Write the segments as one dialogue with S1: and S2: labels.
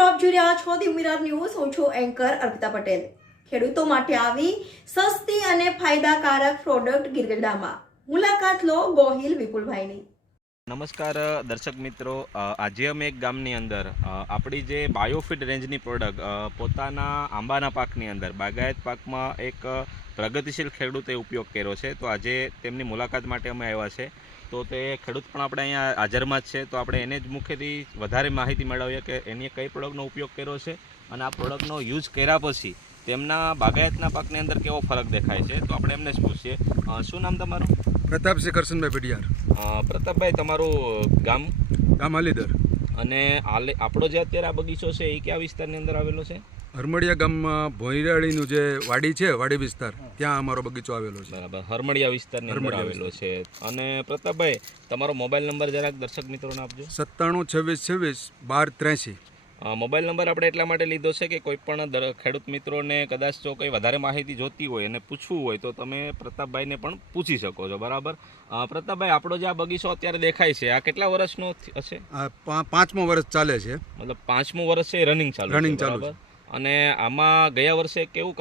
S1: મિત્રો આપ જોઈ રહ્યા છો દી મિરર ન્યૂઝ. હું છું એન્કર અર્પિતા પટેલ. ખેડૂતો માટે આવી સસ્તી અને ફાયદાકારક પ્રોડક્ટ ગિરગડામાં મુલાકાત લો ગોહિલ વિપુલભાઈની.
S2: નમસ્કાર દર્શક મિત્રો. આજે અમે એક ગામની અંદર આપણી જે બાયોફિટ રેન્જની પ્રોડક્ટ પોતાના આંબાના પાકની અંદર, બાગાયત પાકમાં એક પ્રગતિશીલ ખેડૂતે ઉપયોગ કર્યો છે. તો આજે તેમની મુલાકાત માટે અમે આવ્યા છે. તો તે ખેડૂત પણ આપણે અહીંયા હાજરમાં જ છે. તો આપણે એને જ મુખ્યથી વધારે માહિતી મેળવીએ કે એની કઈ પ્રોડક્ટનો ઉપયોગ કર્યો છે અને આ પ્રોડક્ટનો યુઝ કર્યા પછી તેમના બાગાયતના પાકની અંદર કેવો ફરક દેખાય છે? તો આપણે એમને જ પૂછીએ. શું નામ તમારું?
S3: પ્રતાપસિંહ કરશનભાઈ ભડિયાર.
S2: પ્રતાપભાઈ તમારું ગામ?
S3: ગામ હાલીદર
S2: અને આલે આપણો જે અત્યારે આ બગીચો છે એ કયા વિસ્તારની અંદર આવેલો છે?
S3: હરમડિયા ગામમાં ભોયરાળીનું જે વાડી છે વાડી વિસ્તાર ત્યાં અમારો બગીચો આવેલો છે.
S2: બરાબર. હરમડિયા વિસ્તારની અંદર આવેલો છે. અને પ્રતાપભાઈ તમારો મોબાઈલ નંબર જરાક દર્શક મિત્રોને આપજો.
S3: સત્તાણું છવ્વીસ છવ્વીસ બાર ત્ર્યાસી
S2: અ, મોબાઈલ નંબર આપણે એટલા માટે લીધો છે કે કોઈ પણ દર- ખેડૂત મિત્રોને કદાચ જો કંઈ વધારે માહિતી જોતી હોય અને પૂછવું હોય તો તમે પ્રતાપભાઈને પણ પૂછી શકો છો બરાબર? પ્રતાપભાઈ આપણો જે આ બગીચો અત્યારે દેખાય છે આ કેટલા વર્ષનો હશે
S3: પાંચમો વર્ષ ચાલે છે.
S2: મતલબ પાંચમું વર્ષ છે રનિંગ ચાલુ
S3: રનિંગ ચાલુ?
S2: અને આમાં ગયા વર્ષે કેવું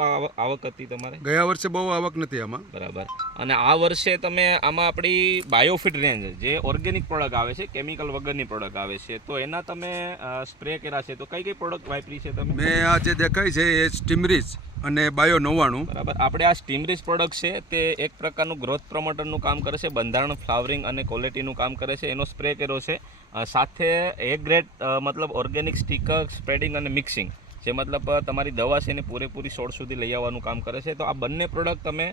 S2: આવક હતી તમારે?
S3: ગયા વર્ષે બહુ આવક નથી આમાં.
S2: બરાબર. અને આ વર્ષે તમે આમાં આપણી બાયોફિટ રેન્જ જે ઓર્ગેનિક પ્રોડક્ટ આવે છે કેમિકલ વગરની પ્રોડક્ટ આવે છે તો એના તમે સ્પ્રે કર્યા છે તો કઈ કઈ પ્રોડક્ટ વાપરી છે તમે?
S3: મેં આ જે દેખાય છે એ સ્ટીમરીજ અને બાયો નવ્વાણું.
S2: બરાબર. આપણે આ સ્ટીમરીજ પ્રોડક્ટ છે તે એક પ્રકારનું ગ્રોથ પ્રમોટરનું કામ કરે છે બંધારણ ફ્લાવરિંગ અને ક્વોલિટીનું કામ કરે છે એનો સ્પ્રે કર્યો છે. સાથે એક ગ્રેડ મતલબ ઓર્ગેનિક સ્ટીકર સ્પ્રેડિંગ અને મિક્સિંગ જે મતલબ તમારી દવા છે એને પૂરેપૂરી સોળ સુધી લઈ આવવાનું કામ કરે છે. તો આ બંને પ્રોડક્ટ તમે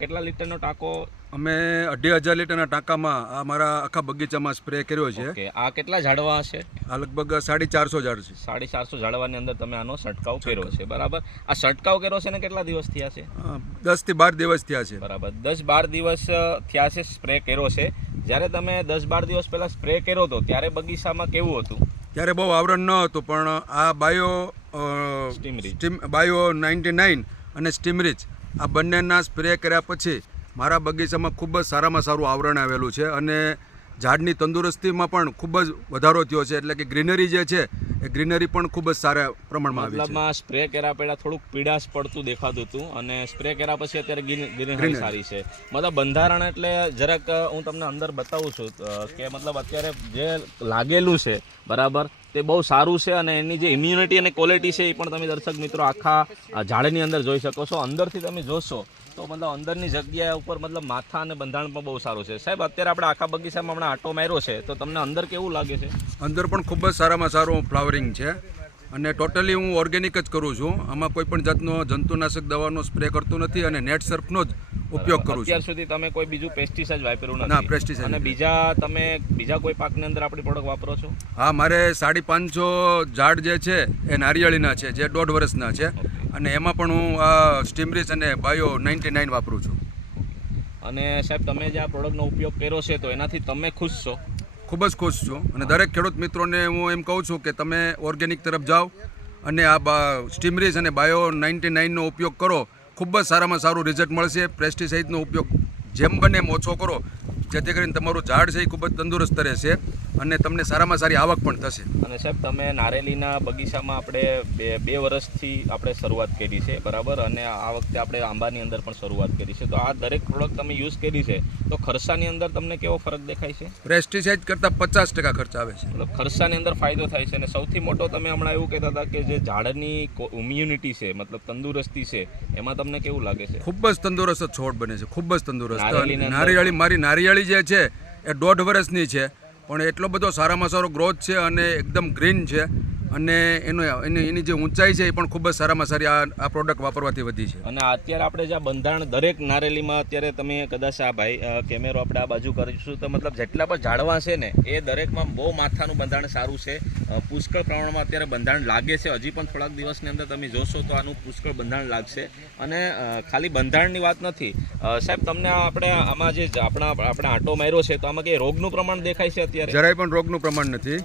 S2: કેટલા લીટરનો ટાંકો?
S3: અમે અઢી હજાર લીટરના ટાંકામાં આ મારા આખા બગીચામાં સ્પ્રે કર્યો છે.
S2: આ કેટલા ઝાડવા હશે?
S3: આ લગભગ સાડી ચારસો ઝાડ છે.
S2: સાડી ચારસો ઝાડવાની અંદર તમે આનો છંટકાવ કર્યો છે. બરાબર? આ છંટકાવ કર્યો છે ને કેટલા દિવસ થયા છે?
S3: દસથી બાર દિવસ થયા છે.
S2: બરાબર. દસ બાર દિવસ થયા છે સ્પ્રે કર્યો છે. જ્યારે તમે દસ બાર દિવસ પહેલાં સ્પ્રે કર્યો હતો ત્યારે બગીચામાં કેવું હતું?
S3: ત્યારે બહુ આવરણ ન હતું પણ આ bio. Steam bio ninety nine અને સ્ટીમરીચ આ બંનેના સ્પ્રે કર્યા પછી મારા બગીચામાં ખૂબ જ સારામાં સારું આવરણ આવેલું છે અને ઝાડની તંદુરસ્તીમાં પણ ખૂબ જ વધારો થયો છે. એટલે કે ગ્રીનરી જે છે એ ગ્રીનરી પણ ખૂબ જ સારા પ્રમાણમાં આવી છે.
S2: સ્પ્રે કર્યા પહેલાં થોડુંક પીડાશ પડતું દેખાતું હતું અને સ્પ્રે કર્યા પછી અત્યારે ગ્રીનરી સારી છે. મતલબ બંધારણ એટલે જરાક હું તમને અંદર બતાવું છું કે મતલબ અત્યારે જે લાગેલું છે બરાબર? તે બહુ સારું છે અને એની જે ઇમ્યુનિટી અને ક્વોલિટી છે એ પણ તમે દર્શક મિત્રો આખા ઝાડની અંદર જોઈ શકો છો. અંદરથી તમે જોશો તો મતલબ અંદરની જગ્યા ઉપર મતલબ માથા અને બંધારણ પણ બહુ સારું છે. સાહેબ, અત્યારે આપણે આખા બગીચામાં હમણાં આટો માર્યો છે. તો તમને અંદર કેવું લાગે છે?
S3: અંદર પણ ખૂબ જ સારામાં સારું ફ્લાવરિંગ છે. અને ટોટલી હું ઓર્ગેનિક જ કરું છું. આમાં કોઈ પણ જાતનો જંતુનાશક દવાનો સ્પ્રે કરતો નથી અને નેટ સર્ફનો જ ઉપયોગ કરું છું.
S2: અત્યાર સુધી તમે કોઈ બીજું પેસ્ટિસાઇડ વાપર્યું
S3: ના, પેસ્ટિસાઇડ
S2: અને બીજા તમે બીજા કોઈ પાકની અંદર આપણી પ્રોડક્ટ વાપરો છો?
S3: હા મારે સાડી પાંચસો ઝાડ જે છે એ નારિયેળીના છે જે દોઢ વર્ષના છે. અને એમાં પણ હું આ સ્ટીમરીસ અને બાયો નાઇન્ટી નાઇન વાપરું છું.
S2: અને સાહેબ તમે જે આ પ્રોડક્ટનો ઉપયોગ કર્યો છે તો એનાથી તમે ખુશ છો?
S3: ખૂબ જ ખુશ છું અને દરેક ખેડૂત મિત્રોને હું એમ કહું છું કે તમે ઓર્ગેનિક તરફ જાઓ અને આ બા સ્ટીમરીચ અને બાયો નાઇન્ટી નાઇનનો ઉપયોગ કરો. ખૂબ જ સારામાં સારું રિઝલ્ટ મળશે. પેસ્ટિસાઇડનો ઉપયોગ જેમ બને એમ ઓછો કરો. જેથી કરીને તમારું ઝાડ છે એ ખૂબ જ તંદુરસ્ત રહેશે. અને તમને સારામાં સારી આવક પણ થશે.
S2: અને સાહેબ તમે નારેલીના બગીચામાં આપણે બે બે વર્ષથી આપણે શરૂઆત કરી છે બરાબર? અને આ વખતે આપણે આંબાની અંદર પણ શરૂઆત કરી છે. તો આ દરેક પ્રોડક્ટ તમે યુઝ કરી છે તો ખર્ચાની અંદર તમને કેવો ફરક દેખાય છે?
S3: પેસ્ટિસાઇડ કરતાં પચાસ ટકા ખર્ચ આવે છે.
S2: મતલબ ખર્ચાની અંદર ફાયદો થાય છે. અને સૌથી મોટો તમે હમણાં એવું કહેતા હતા કે જે ઝાડની ઇમ્યુનિટી છે મતલબ તંદુરસ્તી છે એમાં તમને કેવું લાગે છે?
S3: ખૂબ જ તંદુરસ્ત છોડ બને છે ખૂબ જ તંદુરસ્ત. નારિયેળી મારી નારિયેળી જે છે એ દોઢ વર્ષની છે. પણ એટલો બધો સારામાં સારો ગ્રોથ છે અને એકદમ ગ્રીન છે. અને એનો એની એની જે ઊંચાઈ છે એ પણ ખૂબ જ સારામાં સારી આ આ પ્રોડક્ટ વાપરવાથી વધી છે.
S2: અને અત્યારે આપણે જે આ બંધારણ દરેક નારેલીમાં અત્યારે તમે કદાચ આ ભાઈ કેમેરો આપણે આ બાજુ કરીશું તો મતલબ જેટલા પણ ઝાડવા છે ને એ દરેકમાં બહુ માથાનું બંધારણ સારું છે. પુષ્કળ પ્રમાણમાં અત્યારે બંધારણ લાગે છે. હજી પણ થોડાક દિવસની અંદર તમે જોશો તો આનું પુષ્કળ બંધારણ લાગશે. અને ખાલી બંધારણની વાત નથી. સાહેબ તમને આપણે આમાં જે આપણા આપણે આંટો માર્યો છે તો આમાં કંઈ રોગનું પ્રમાણ દેખાય છે અત્યારે?
S3: જરાય પણ રોગનું પ્રમાણ નથી.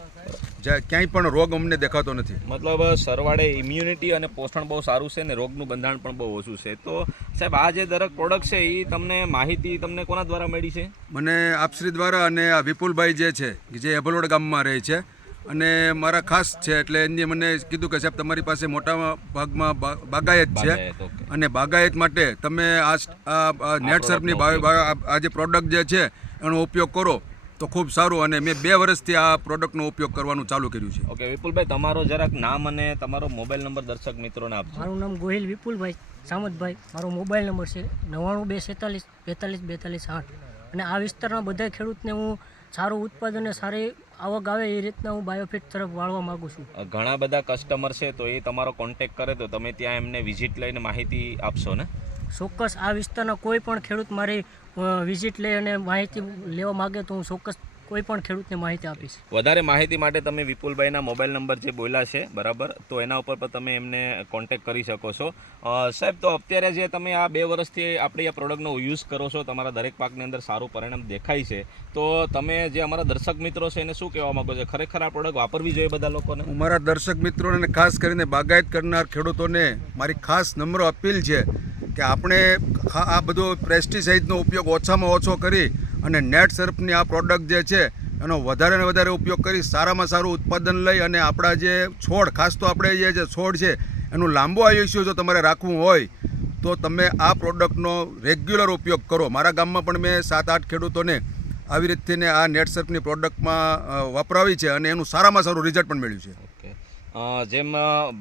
S3: ક્યાંય પણ રોગ અમને દેખાતો નથી.
S2: મતલબ સરવાળે ઇમ્યુનિટી અને પોષણ બહુ સારું છે ને રોગનું બંધારણ પણ બહુ ઓછું છે. તો સાહેબ આ જે દરેક પ્રોડક્ટ છે એ તમને માહિતી તમને કોના દ્વારા મળી છે?
S3: મને આપશ્રી દ્વારા અને આ વિપુલભાઈ જે છે જે એભલોડ ગામમાં રહે છે અને મારા ખાસ છે એટલે એની મને કીધું કે સાહેબ તમારી પાસે મોટા ભાગમાં બાગાયત છે અને બાગાયત માટે તમે આ નેટ સર્ફની આ જે પ્રોડક્ટ જે છે એનો ઉપયોગ કરો. તો ખૂબ સારું અને મેં બે વર્ષથી આ પ્રોડક્ટનો ઉપયોગ કરવાનું ચાલુ કર્યું છે.
S2: ઓકે વિપુલભાઈ તમારો જરાક નામ અને તમારો મોબાઈલ નંબર દર્શક મિત્રોને આપજો.
S4: મારું નામ ગોહિલ વિપુલભાઈ સામતભાઈ. મારો મોબાઈલ નંબર છે નવ્વાણું બે સેતાલીસ બેતાલીસ બેતાલીસ આઠ અને આ વિસ્તારના બધા ખેડૂતને હું સારું ઉત્પાદન અને સારી આવક આવે એ રીતના હું બાયોફિટ તરફ વાળવા માગું છું.
S2: ઘણા બધા કસ્ટમર છે તો એ તમારો કોન્ટેક્ટ કરે તો તમે ત્યાં એમને વિઝિટ લઈને માહિતી આપશો ને?
S4: ચોક્કસ આ વિસ્તારના કોઈ પણ ખેડૂત મારી વિઝિટ લઈ અને માહિતી લેવા માગે તો હું ચોક્કસ કોઈ પણ ખેડૂતને માહિતી આપીશ.
S2: વધારે માહિતી માટે તમે વિપુલભાઈના મોબાઈલ નંબર જે બોલ્યા છે બરાબર? તો એના ઉપર પણ તમે એમને કોન્ટેક્ટ કરી શકો છો. સાહેબ તો અત્યારે જે તમે આ બે વર્ષથી આપણી આ પ્રોડક્ટનો યુઝ કરો છો તમારા દરેક પાકની અંદર સારું પરિણામ દેખાય છે તો તમે જે અમારા દર્શક મિત્રો છે એને શું કહેવા માગો છો? ખરેખર આ પ્રોડક્ટ વાપરવી જોઈએ બધા લોકોને?
S3: અમારા મારા દર્શક મિત્રોને ખાસ કરીને બાગાયત કરનાર ખેડૂતોને મારી ખાસ નમ્ર અપીલ છે કે આપણે આ બધો પ્રેસ્ટિસાઇડનો ઉપયોગ ઓછામાં ઓછો કરી અને નેટ સર્ફની આ પ્રોડક્ટ જે છે, એનો વધારે ને વધારે ઉપયોગ કરી સારામાં સારું ઉત્પાદન લઈ અને આપણા જે છોડ, ખાસ તો આપણે જે છોડ છે, એનું લાંબુ આયુષ્ય જો તમારે રાખવું હોય, તો તમે આ પ્રોડક્ટનો રેગ્યુલર ઉપયોગ કરો. મારા ગામમાં પણ મેં સાત આઠ ખેડૂતોને આવી રીતથી આ નેટ સર્ફની પ્રોડક્ટમાં વપરાવી છે અને એનું સારામાં સારું રિઝલ્ટ પણ મળ્યું છે.
S2: જેમ અ,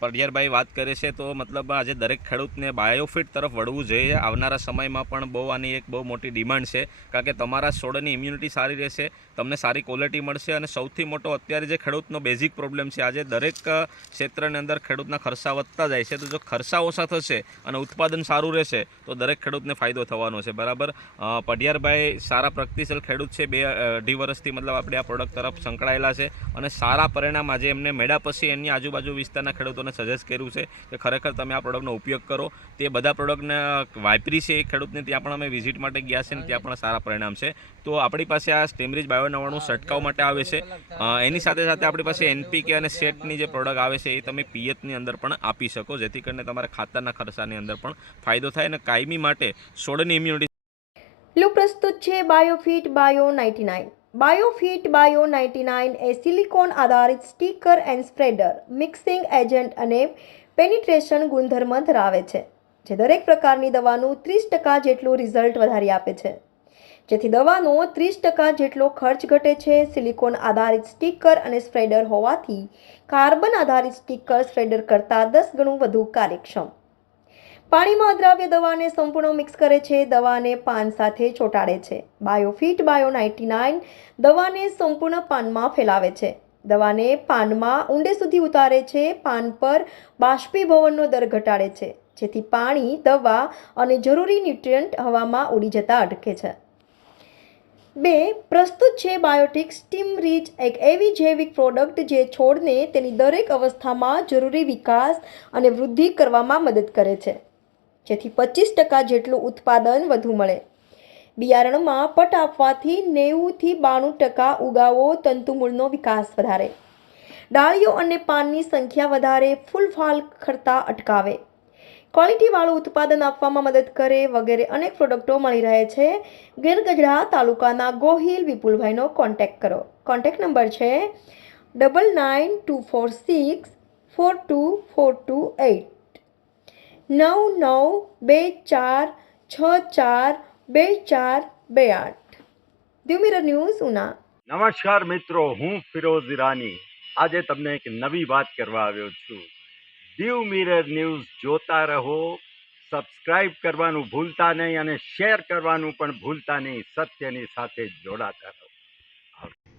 S2: પડિયારભાઈ વાત કરે છે તો મતલબ આજે દરેક ખેડૂતને બાયોફિટ તરફ વળવું જોઈએ. આવનારા સમયમાં પણ બહુ આની એક બહુ મોટી ડિમાન્ડ છે. કારણ કે તમારા છોડની ઇમ્યુનિટી સારી રહેશે તમને સારી ક્વોલિટી મળશે અને સૌથી મોટો અત્યારે જે ખેડૂતનો બેઝિક પ્રોબ્લેમ છે આજે દરેક ક્ષેત્રની અંદર ખેડૂતના ખર્ચા વધતા જાય છે. તો જો ખર્ચા ઓછા થશે અને ઉત્પાદન સારું રહેશે તો દરેક ખેડૂતને ફાયદો થવાનો છે. બરાબર? પઢિયારભાઈ સારા પ્રગતિશીલ ખેડૂત છે. બે અઢી વર્ષથી મતલબ આપણે આ પ્રોડક્ટ તરફ સંકળાયેલા છે અને સારા પરિણામ આજે એમને મેળ્યા પછી એની આજુબાજુ વિસ્તારના ખેડૂતોને સજેસ્ટ કર્યું છે કે ખરેખર તમે આ પ્રોડક્ટનો ઉપયોગ કરો. તે બધા પ્રોડક્ટને વાપરી છે એ ખેડૂતને ત્યાં પણ અમે વિઝિટ માટે ગયા છે ને ત્યાં પણ સારા પરિણામ છે. તો આપણી પાસે આ સ્ટેમરીજ બાયો નવાણું છંટકાવ માટે આવે છે. એની સાથે સાથે આપણી પાસે એનપીકે અને સેટની જે પ્રોડક્ટ આવે છે એ તમે પિયતની અંદર પણ આપી શકો, જેથી કરીને તમારા ખાતરના ખર્ચાની અંદર પણ ફાયદો થાય અને કાયમી માટે સોડની ઇમ્યુનિટી
S1: પ્રસ્તુત છે Biofit bio ninety nine Biofit bio ninety nine એ સિલિકોન આધારિત sticker and spreader mixing agent અને પેનિટ્રેશન ગુણધર્મ ધરાવે છે, જે દરેક પ્રકારની દવાનું ત્રીસ ટકા જેટલું રિઝલ્ટ વધારી આપે છે. જેથી દવાનો ત્રીસ ટકા જેટલો ખર્ચ ઘટે છે સિલિકોન આધારિત સ્ટીકર અને સ્પ્રેડર હોવાથી કાર્બન આધારિત સ્ટીકર સ્પ્રેડર કરતાં દસ ગણું વધુ કાર્યક્ષમ. પાણીમાં અદ્રાવ્ય દવાને સંપૂર્ણ મિક્સ કરે છે. દવાને પાન સાથે ચોંટાડે છે. બાયોફિટ બાયો નાઇન્ટી નાઇન દવાને સંપૂર્ણ પાનમાં ફેલાવે છે. દવાને પાનમાં ઊંડે સુધી ઉતારે છે. પાન પર બાષ્પીભવનનો દર ઘટાડે છે. જેથી પાણી, દવા અને જરૂરી ન્યુટ્રિયન્ટ હવામાં ઉડી જતા અટકે છે. બે, પ્રસ્તુત છે બાયોટિક સ્ટીમ રીચ એક એવી જૈવિક પ્રોડક્ટ જે છોડને તેની દરેક અવસ્થામાં જરૂરી વિકાસ અને વૃદ્ધિ કરવામાં મદદ કરે છે. જેથી પચીસ ટકા જેટલું ઉત્પાદન વધુ મળે. બિયારણમાં પટ આપવાથી નેવુંથી બાણું ટકા ઉગાવો તંતુમૂળનો વિકાસ વધારે. ડાળીઓ અને પાનની સંખ્યા વધારે, ફૂલ ફાલ ખરતા અટકાવે. ક્વોલિટીવાળું ઉત્પાદન આપવામાં મદદ કરે વગેરે અનેક પ્રોડક્ટો મળી રહે છે. ગીરગઢડા તાલુકાના ગોહિલ વિપુલભાઈનો કોન્ટેક કરો. કોન્ટેક નંબર છે double nine two four six four two four two eight નવ નવ બે ચાર છ ચાર બે ચાર બે આઠ. દ્યુમિરર ન્યૂઝ, ઉના.
S5: નમસ્કાર મિત્રો, હું ફિરોઝ ઈરાની. આજે તમને એક નવી વાત કરવા આવ્યો છું. દીવ મિરર ન્યૂઝ જોતા રહો, સબસ્ક્રાઇબ કરવાનું ભૂલતા નહીં અને શેર કરવાનું પણ ભૂલતા નહીં, સત્યની સાથે જોડાતા રહો.